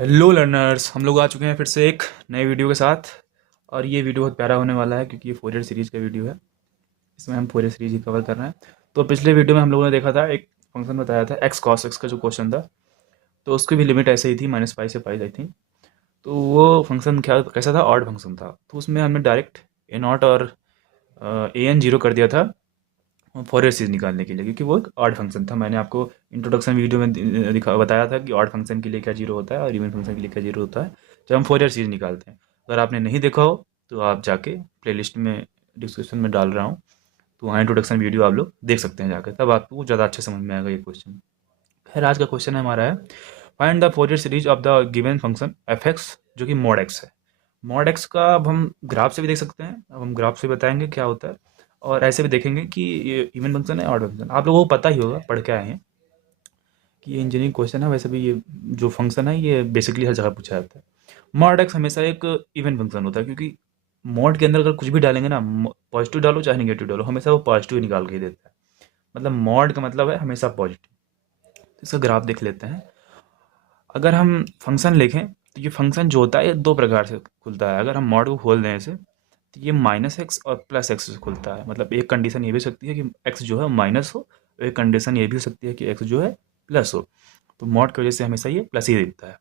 Hello learners, हम लोग आ चुके हैं फिर से एक नए वीडियो के साथ। और ये वीडियो बहुत प्यारा होने वाला है क्योंकि ये फोरियर सीरीज़ का वीडियो है। इसमें हम फोरियर सीरीज ही कवर कर रहे हैं। तो पिछले वीडियो में हम लोगों ने देखा था, एक फंक्शन बताया था एक्स कॉस एक्स का जो क्वेश्चन था। तो उसकी भी लिमिट ऐसे ही थी, -पाई से पाई आई थिंक। तो वो फंक्शन क्या कैसा था, ऑड फंक्शन था। तो उसमें हमने डायरेक्ट ए नॉट और ए एन जीरो कर दिया था फोरियर सीरीज निकालने के लिए, क्योंकि वो एक ऑड फंक्शन था। मैंने आपको इंट्रोडक्शन वीडियो में बताया था कि ऑड फंक्शन के लिए क्या जीरो होता है और इवन फंक्शन के लिए क्या जीरो होता है जब हम फोरियर सीरीज निकालते हैं। अगर आपने नहीं देखा हो तो आप जाके प्लेलिस्ट में डिस्क्रिप्शन में डाल रहा हूँ, तो वहाँ इंट्रोडक्शन वीडियो आप लोग देख सकते हैं जाकर, तब आपको ज़्यादा अच्छे समझ में आएगा ये क्वेश्चन। खैर, आज का क्वेश्चन हमारा है, find the Fourier series of the given function F X, जो कि मॉड एक्स है। मॉड एक्स का अब हम ग्राफ से भी देख सकते हैं, अब हम ग्राफ से बताएंगे क्या होता है। और ऐसे भी देखेंगे कि ये इवन फंक्शन है ऑड फंक्शन, आप लोगों को पता ही होगा, पढ़ के आए हैं कि ये इंजीनियरिंग क्वेश्चन है। वैसे भी ये जो फंक्शन है ये बेसिकली हर जगह पूछा जाता है। मॉड एक्स हमेशा एक इवन फंक्शन होता है, क्योंकि मॉड के अंदर अगर कुछ भी डालेंगे ना, पॉजिटिव डालो चाहे निगेटिव डालो, हमेशा वो पॉजिटिव ही निकाल के ही देता है। मतलब मॉड का मतलब है हमेशा पॉजिटिव। तो इसका ग्राफ देख लेते हैं। अगर हम फंक्शन लिखें तो ये फंक्शन जो होता है ये दो प्रकार से खुलता है। अगर हम मॉड को खोल दें इसे, तो ये -x और +x से खुलता है। मतलब एक कंडीशन ये भी हो सकती है कि x जो है माइनस हो, और एक कंडीशन ये भी हो सकती है कि x जो है प्लस हो। तो मॉड की वजह से हमेशा ये प्लस ही दिखता है।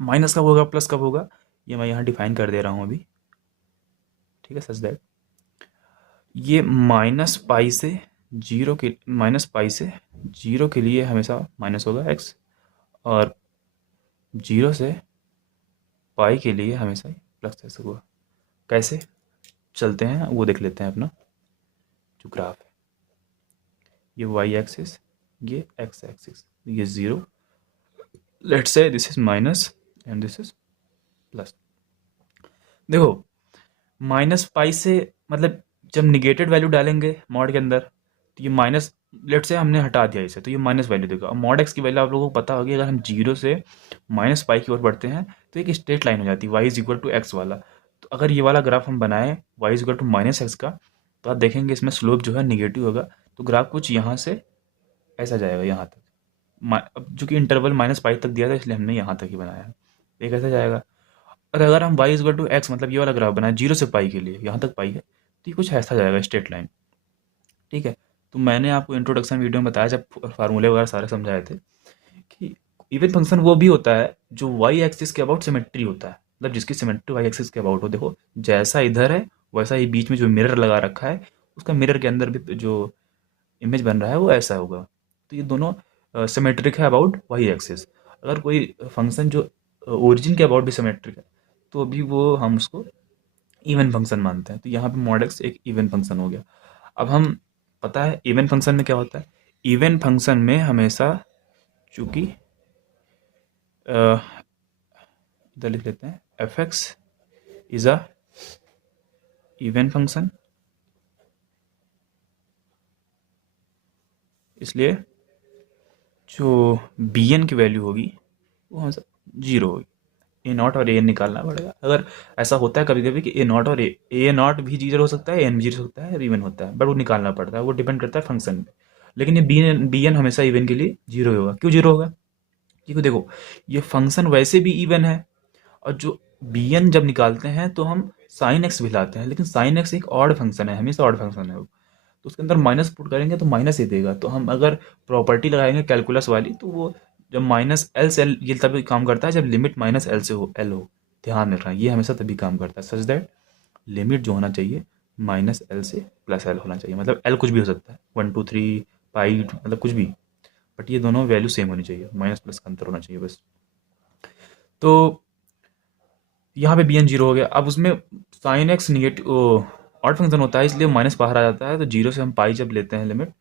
माइनस कब होगा, प्लस कब होगा, ये मैं यहाँ डिफाइन कर दे रहा हूँ अभी। ठीक है, सच दैट ये -पाई से जीरो के लिए हमेशा माइनस होगा x, और जीरो से पाई के लिए हमेशा प्लस x होगा। कैसे, चलते हैं वो देख लेते हैं अपना जो ग्राफ है। ये वाई एक्सिस, ये एक्स एक्सिस, ये zero, let's say this is minus and this is plus. देखो, -पाई से मतलब जब निगेटेड वैल्यू डालेंगे मॉड के अंदर, तो ये माइनस, लेट से हमने हटा दिया इसे, तो ये माइनस वैल्यू देगा। और मॉड एक्स की वैल्यू आप लोगों को पता होगी, अगर हम जीरो से -पाई की ओर बढ़ते हैं तो एक स्ट्रेट लाइन हो जाती है, y is equal to x वाला। तो अगर ये वाला ग्राफ हम बनाएं y is equal to -x का, तो आप देखेंगे इसमें स्लोप जो है निगेटिव होगा। तो ग्राफ कुछ यहाँ से ऐसा जाएगा यहाँ तक। अब चूंकि इंटरवल -पाई तक दिया था, इसलिए हमने यहाँ तक ही बनाया। एक ऐसा जाएगा। और अगर हम वाई इक्वल टू एक्स, मतलब ये वाला ग्राफ बनाए जीरो से पाई के लिए, यहाँ तक पाई है, तो ये कुछ ऐसा जाएगा, स्ट्रेट लाइन। ठीक है। तो मैंने आपको इंट्रोडक्शन वीडियो में बताया, जब फार्मूले वगैरह सारे समझाए थे, कि इवन फंक्शन वो भी होता है जो वाई एक्सिस के अबाउट सिमेट्री होता है। मतलब जिसकी सिमेट्री वाई एक्सिस के अबाउट हो। देखो, जैसा इधर है वैसा ही बीच में जो मिरर लगा रखा है, उसका मिरर के अंदर भी जो इमेज बन रहा है वो ऐसा होगा। तो ये दोनों सिमेट्रिक है अबाउट वाई एक्सिस। अगर कोई फंक्शन जो ओरिजिन के अबाउट भी सिमेट्रिक है, तो भी वो हम उसको इवन फंक्शन मानते हैं। तो यहाँ पे मॉड एक्स एक इवन फंक्शन हो गया। अब हम, पता है इवन फंक्शन में क्या होता है। इवन फंक्शन में हमेशा, चूंकि इधर लिख लेते हैं, F X is a even function, इसलिए जो बी एन की वैल्यू होगी वो हमेशा जीरो होगी। ए नॉट और ए एन निकालना पड़ेगा। अगर ऐसा होता है कभी कभी कि ए नॉट और ए नॉट भी जीरो हो सकता है, ए एन भी जीरो हो सकता है, इवन होता है, बट वो निकालना पड़ता है, वो डिपेंड करता है फंक्शन पे। लेकिन ये बी एन हमेशा इवन के लिए जीरो ही होगा। क्यों जीरो होगा, क्योंकि देखो, ये फंक्शन वैसे भी इवन है, और जो बी एन जब निकालते हैं तो हम साइन एक्स भी लाते हैं, लेकिन साइन एक्स एक ऑड फंक्शन है, हमेशा ऑड फंक्शन है वो। तो उसके अंदर माइनस पुट करेंगे तो माइनस ही देगा। तो हम अगर प्रॉपर्टी लगाएंगे कैलकुलस वाली, तो वो जब -L से L, ये तभी काम करता है जब लिमिट -L से हो L हो। ध्यान रखना, ये हमेशा तभी काम करता है, सच दैट लिमिट जो होना चाहिए -L से +L होना चाहिए। मतलब L कुछ भी हो सकता है, 1 2 3 पाई, मतलब कुछ भी, बट ये दोनों वैल्यू सेम होनी चाहिए, माइनस प्लस का अंतर होना चाहिए बस। तो यहाँ पे बी एन जीरो हो गया। अब उसमें sine x negative odd function होता है, इसलिए माइनस बाहर आ जाता है। तो जीरो से हम पाई जब लेते हैं लिमिट,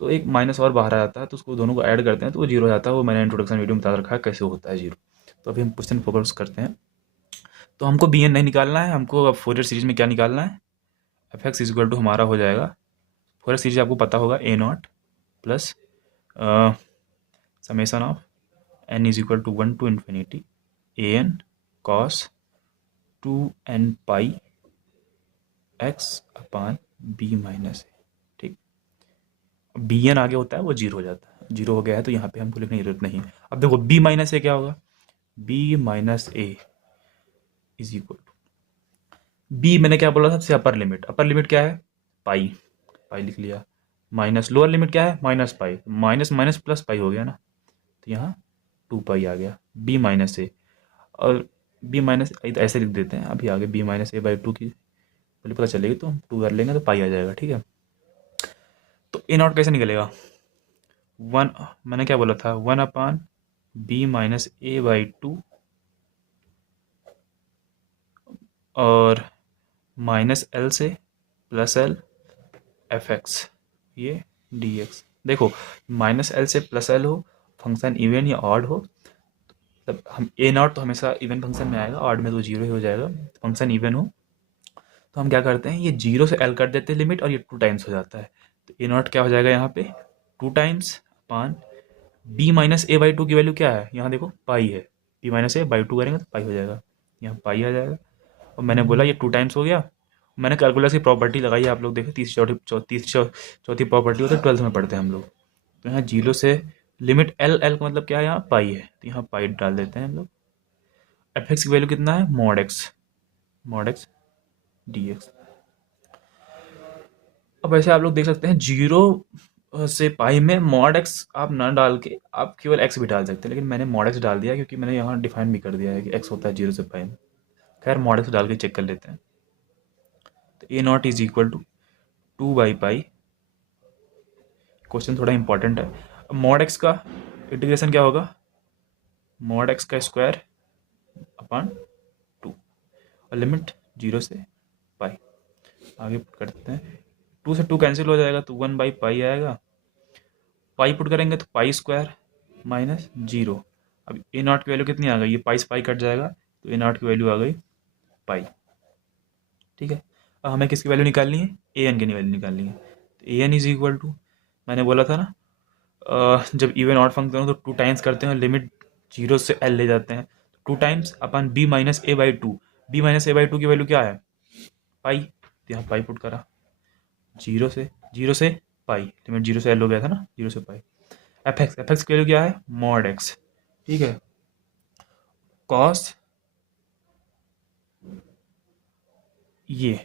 तो एक माइनस और बाहर आ जाता है, तो उसको दोनों को ऐड करते हैं तो वो जीरो हो जाता है। वो मैंने इंट्रोडक्शन वीडियो में बता रखा है कैसे होता है जीरो। तो अभी हम क्वेश्चन फोकस करते हैं। तो हमको बी एन नहीं निकालना है, हमको अब फोरियर सीरीज में क्या निकालना है, F X is equal to हमारा हो जाएगा, फोरियर सीरीज आपको पता होगा, A not plus summation of N is equal to 1 to infinity A N cos 2n pi X upon B minus A. ठीक, बी एन आगे होता है वो जीरो हो जाता है, जीरो हो गया है तो यहाँ पे हमको लिखने की जरूरत नहीं है। अब देखो बी माइनस ए क्या होगा, b minus a is equal to, b मैंने क्या बोला सबसे अपर लिमिट क्या है, पाई, पाई लिख लिया, माइनस लोअर लिमिट क्या है, minus pi, minus minus plus pi हो गया ना, तो यहाँ 2 पाई आ गया, बी माइनस ए। और बी माइनस ऐसे लिख देते हैं अभी आगे, b minus a by two की पहले पता चलेगी तो हम 2 कर लेंगे तो पाई आ जाएगा, ठीक है। तो ए नॉट कैसे निकलेगा, वन, मैंने क्या बोला था, 1 b minus a by two और माइनस एल से प्लस एल एफ एक्स, ये डी एक्स। देखो माइनस एल से प्लस एल हो, फंक्शन इवन या ऑड हो, तब हम ए नॉट तो हमेशा इवन फंक्शन में आएगा, ऑड में तो जीरो ही हो जाएगा। फंक्शन इवन हो तो हम क्या करते हैं, ये जीरो से एल कर देते हैं लिमिट और ये 2 टाइम्स हो जाता है। तो ए नॉट क्या हो जाएगा यहाँ पे 2 टाइम्स अपान B minus a by two की वैल्यू क्या है, यहाँ देखो पाई है, b minus a by two करेंगे तो पाई हो जाएगा, यहाँ पाई आ जाएगा। और मैंने बोला ये 2 टाइम्स हो गया, मैंने कैलकुलस की प्रॉपर्टी लगाई है, आप लोग देखें चौथी प्रॉपर्टी होती है, 12th में पढ़ते हैं हम लोग। तो यहाँ जीरो से लिमिट एल, एल का मतलब क्या है, यहाँ पाई है, तो यहाँ पाई डाल देते हैं हम लोग। एफ एक्स की वैल्यू कितना है, मॉड एक्स डी एक्स। अब ऐसे आप लोग देख सकते हैं जीरो से पाई में मॉड एक्स आप ना डाल के आप केवल एक्स भी डाल सकते हैं, लेकिन मैंने मॉड एक्स डाल दिया क्योंकि मैंने यहाँ डिफाइन भी कर दिया है कि एक्स होता है जीरो से पाई में। खैर मॉड एक्स डाल के चेक कर लेते हैं। तो A not is equal to 2/पाई, क्वेश्चन थोड़ा इंपॉर्टेंट है। अब मॉड एक्स का इंटीग्रेशन क्या होगा, मॉड एक्स का स्क्वायर अपान 2 और लिमिट जीरो से पाई, आगे पुट करते हैं, 2 से 2 कैंसिल हो जाएगा तो 1/पाई आएगा, पाई पुट करेंगे तो पाई स्क्वायर माइनस जीरो। अब ए नॉट की वैल्यू कितनी आ गई, ये पाई से पाई कट जाएगा तो ए नॉट की वैल्यू आ गई पाई, ठीक है। अब हमें किसकी वैल्यू निकालनी है, ए एन की वैल्यू निकालनी है। तो ए एन इज इक्वल टू, मैंने बोला था ना जब इवन ऑड फंक्शन हो तो 2 टाइम्स करते हैं, लिमिट जीरो से एल ले जाते हैं, 2 टाइम्स अपन b minus a by two, b minus a by two की वैल्यू क्या है, पाई, तो यहाँ पाई पुट करा, जीरो से पाई, लिमिट जीरो से एल हो गया था ना, जीरो से पाई। एफ एक्स की वैल्यू क्या है, मॉड एक्स, ठीक है, कॉस ये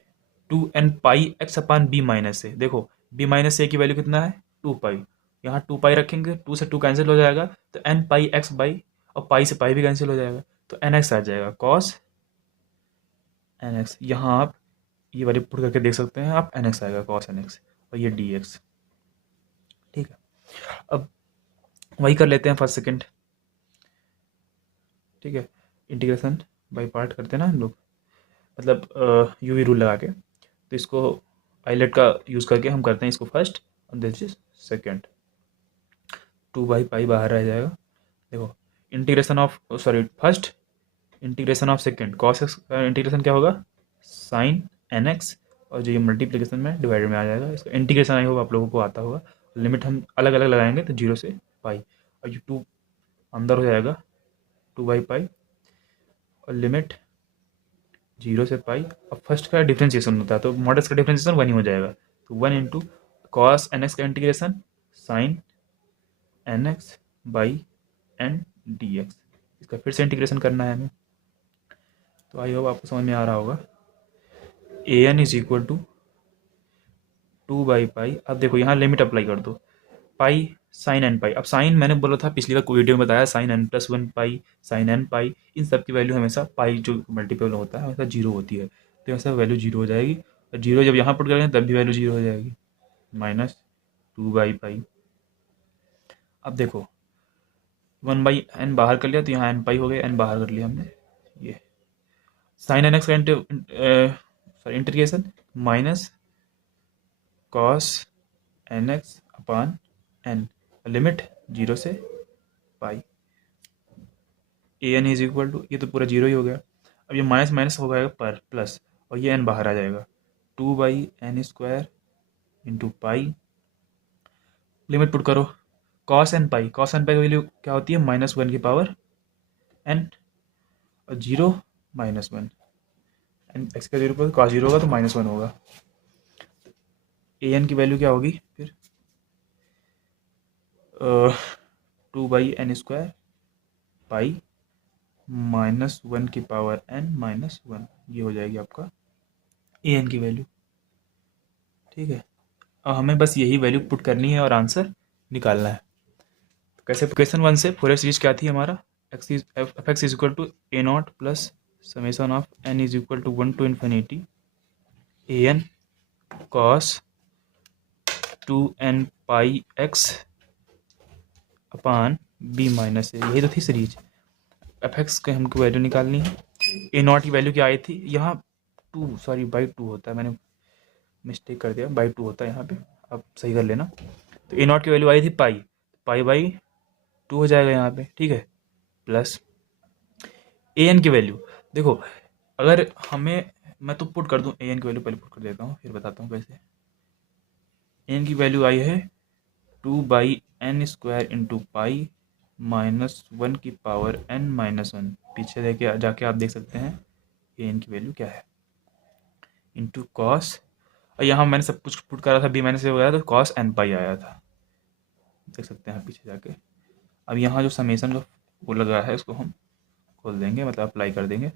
2n pi X upon B minus ए, देखो बी माइनस ए की वैल्यू कितना है 2 पाई, यहाँ 2 पाई रखेंगे, 2 से 2 कैंसिल हो जाएगा तो एन पाई एक्स बाई, और पाई से पाई भी कैंसिल हो जाएगा तो एन एक्स आ जाएगा, कॉस एन एक्स। यहाँ आप ये वाली पुट करके देख सकते हैं आप, एन एक्स आएगा कॉस एन एक्स, और ये डी एक्स, ठीक है। अब वही कर लेते हैं फर्स्ट सेकेंड, ठीक है, इंटीग्रेशन बाई पार्ट करते हैं ना हम लोग, मतलब यूवी रूल लगा के, तो इसको आईलेट का यूज़ करके हम करते हैं इसको फर्स्ट, और दिस इज सेकेंड, 2/पाई बाहर रह जाएगा। देखो integration of, sorry first integration of second, cos x का इंटीग्रेशन क्या होगा, साइन एन एक्स, और जो ये मल्टीप्लिकेशन में डिवाइडेड में आ जाएगा, इसका इंटीग्रेशन आई होगा आप लोगों को आता होगा, लिमिट हम अलग अलग लगाएंगे तो जीरो से पाई, और ये 2 अंदर हो जाएगा 2/पाई, और लिमिट जीरो से पाई। अब फर्स्ट का डिफ्रेंशिएशन होता है तो मॉडल्स का डिफ्रेंशिएशन 1 ही हो जाएगा, तो 1 इंटू कॉस एन एक्स का integration sine N x by n d x, इसका फिर से इंटीग्रेशन करना है हमें। तो आई होप आपको समझ में आ रहा होगा। ए एन इज इक्वल टू 2/पाई, अब देखो यहाँ लिमिट अप्लाई कर दो, पाई साइन एन पाई, अब साइन मैंने बोला था पिछली बार वीडियो में बताया, साइन एन प्लस 1 पाई, साइन एन पाई, इन सब की वैल्यू हमेशा पाई जो मल्टीपल होता है हमेशा जीरो होती है, तो हमेशा वैल्यू जीरो हो जाएगी, और जीरो जब यहाँ पुट करेंगे तब भी वैल्यू जीरो हो जाएगी, -2/पाई। अब देखो 1/n बाहर कर लिया तो यहाँ एन पाई हो गया, एन बाहर कर लिया हमने, ये साइन एन एक्स का sorry integration minus cos N X upon N, limit zero से pi, A N is equal to, ये तो पूरा जीरो ही हो गया, अब ये माइनस माइनस हो गया पर प्लस, और ये एन बाहर आ जाएगा, 2/n² into pi, limit put करो, कॉस एन पाई, कॉस एन पाई की वैल्यू क्या होती है, -1 की पावर एन, और जीरो -1, एन एक्स का जीरो पर कॉस जीरो होगा तो -1 होगा, ए एन की वैल्यू क्या होगी फिर 2/n² पाई -1 की पावर n -1, ये हो जाएगी आपका ए एन की वैल्यू। ठीक है, अब हमें बस यही वैल्यू पुट करनी है और आंसर निकालना है। कैसे? क्वेश्चन 1 से फोरियर सीरीज क्या थी हमारा, F X is equal to A not plus summation of N is equal to 1 to infinity A N cos 2n pi X upon B minus A, यही तो थी सीरीज। एफ एक्स के हमको value निकालनी है। ए नॉट की value क्या आई थी यहाँ, 2, सॉरी बाई 2 होता है, मैंने मिस्टेक कर दिया, बाई 2 होता है यहाँ पे, आप सही कर लेना। तो ए नॉट की वैल्यू आई थी पाई, पाई बाई 2 हो जाएगा यहाँ पे। ठीक है, प्लस ए एन की वैल्यू देखो, अगर हमें, मैं तो पुट कर दूँ ए एन की वैल्यू, पहले पुट कर देता हूँ फिर बताता हूँ कैसे। ए एन की वैल्यू आई है 2/n² इंटू पाई -1 की पावर n-1। पीछे देखे जाके आप देख सकते हैं ए एन की वैल्यू क्या है, इंटू कॉस, और यहाँ मैंने सब कुछ पुट करा था, बी माइनस ए वगैरह, तो कॉस n पाई आया था, देख सकते हैं पीछे जाके। अब यहाँ जो समेसन का वो लगा है इसको हम खोल देंगे, मतलब अप्लाई कर देंगे,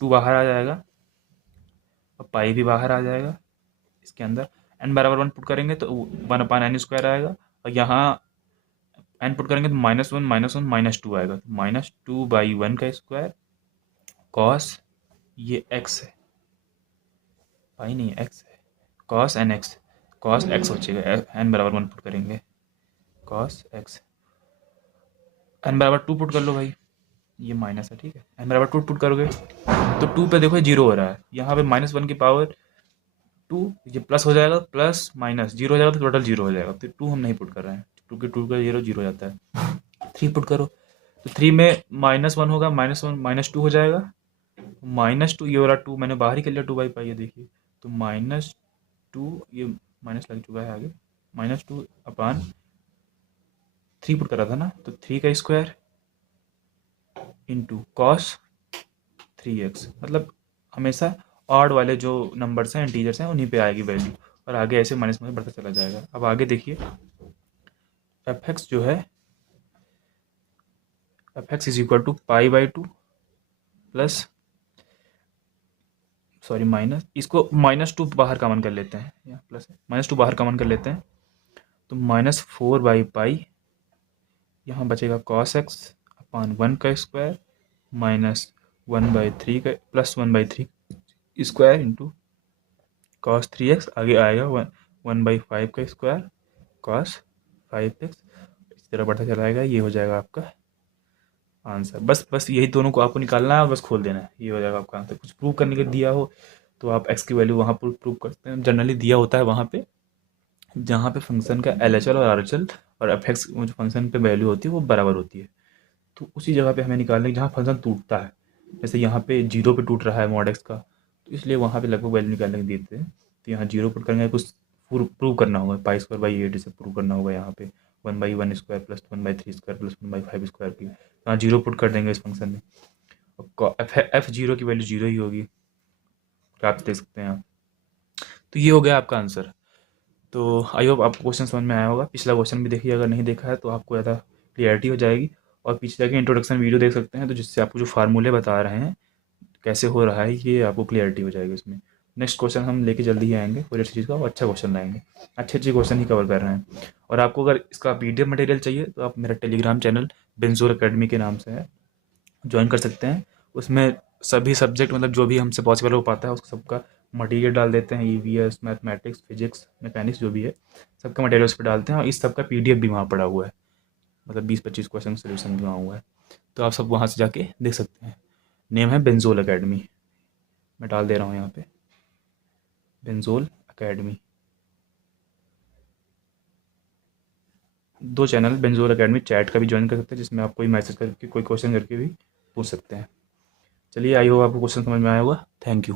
2 बाहर आ जाएगा और पाई भी बाहर आ जाएगा इसके अंदर। n बराबर 1 पुट करेंगे तो 1/n² आएगा, और यहाँ n पुट करेंगे तो -1 -1 -2 आएगा, तो -2/1 का स्क्वायर कॉस, ये x है, पाई नहीं है x है, cos N x, cos x हो जाएगा, n बराबर 1 पुट करेंगे, कॉस x, n बराबर 2 पुट कर लो भाई, ये माइनस है। ठीक है, n बराबर 2 पुट करोगे तो 2 पे देखो 0 हो रहा है, यहाँ पे -1 की पावर 2, ये प्लस हो जाएगा, प्लस माइनस 0 हो जाएगा, तो टोटल 0 हो जाएगा, तो 2 हम नहीं पुट कर रहे हैं, 2 के 2 का 0 0 हो जाता है। 3 पुट करो तो 3 में -1 होगा, -1 -2 हो जाएगा, -2, ये वाला 2 मैंने बाहर ही कर लिया, 2/पाई, ये देखिए, तो -2, ये माइनस लग चुका है आगे, -2 अपान 3 पुट कर रहा था ना, तो 3 का स्क्वायर इंटू कॉस 3x, मतलब हमेशा ऑड वाले जो नंबर्स हैं, इंटीजर्स हैं, उन्हीं पे आएगी वैल्यू, और आगे ऐसे माइनस में बढ़ता चला जाएगा। अब आगे देखिए, एफ एक्स जो है, F X is equal to पाई/2 प्लस, सॉरी माइनस, इसको -2 बाहर कॉमन कर लेते हैं, या प्लस है, -2 बाहर कॉमन कर लेते हैं, तो -4/पाई, यहाँ बचेगा cos x अपान 1 का स्क्वायर -1/3 का plus 1/3 square into cos 3x, आगे आएगा 1/5 का स्क्वायर cos 5x, इस तरह बढ़ता चला जाएगा, ये हो जाएगा आपका आंसर। बस यही दोनों को आपको निकालना है और बस खोल देना है, ये हो जाएगा आपका आंसर। कुछ प्रूव करने के दिया हो तो आप x की वैल्यू वहाँ पर प्रूव करते हैं, जनरली दिया होता है वहाँ पे, जहाँ पे फंक्शन का LHL और RHL और एफ एक्स जो फंक्शन पे वैल्यू होती है वो बराबर होती है, तो उसी जगह पे हमें निकालना है जहाँ फंक्शन टूटता है। जैसे यहाँ पे 0 पे टूट रहा है मॉड एक्स का, तो इसलिए वहाँ पे लगभग वैल्यू निकालने के देते हैं, तो यहाँ 0 पुट करेंगे, कुछ प्रूव करना होगा, π² से प्रूव करना होगा, यहाँ पे 1/1² प्लस 1/3² प्लस 1/5² की, यहाँ 0 पुट कर देंगे इस फंक्शन में, एफ जीरो की वैल्यू 0 ही होगी, आप देख सकते हैं आप। तो ये हो गया आपका आंसर। तो आई होप आपको क्वेश्चन समझ में आया होगा। पिछला क्वेश्चन भी देखिए, अगर नहीं देखा है तो आपको ज़्यादा क्लियरिटी हो जाएगी, और पीछे जाके इंट्रोडक्शन वीडियो देख सकते हैं, तो जिससे आपको जो फार्मूले बता रहे हैं कैसे हो रहा है, ये आपको क्लियरिटी हो जाएगी उसमें। नेक्स्ट क्वेश्चन हम लेके जल्दी ही आएंगे फोरियर सीरीज का, और अच्छा क्वेश्चन लाएंगे, अच्छे अच्छे क्वेश्चन ही कवर कर रहे हैं। और आपको अगर इसका PDF मटेरियल चाहिए तो आप मेरा टेलीग्राम चैनल बेंजोर अकेडमी के नाम से है, ज्वाइन कर सकते हैं। उसमें सभी सब्जेक्ट, मतलब जो भी हमसे पॉसिबल हो पाता है उसका सबका मटेरियल डाल देते हैं, EVS, मैथमेटिक्स, फिजिक्स, मैकेनिक्स जो भी है, सबका मटेरियल उस पर डालते हैं, और इस सबका PDF भी वहाँ पड़ा हुआ है, मतलब 20-25 क्वेश्चन सोल्यूशन भी वहाँ हुआ है, तो आप सब वहाँ से जाके देख सकते हैं। नेम है बेंजोल अकेडमी, मैं डाल दे रहा हूँ यहाँ पे, benzoyl academy. 2 channel benzoyl academy, chat का भी ज्वाइन कर सकते हैं, जिसमें आप कोई मैसेज करके, कोई क्वेश्चन करके भी पूछ सकते हैं। चलिए, आई होप आपको क्वेश्चन समझ में आया होगा। Thank you.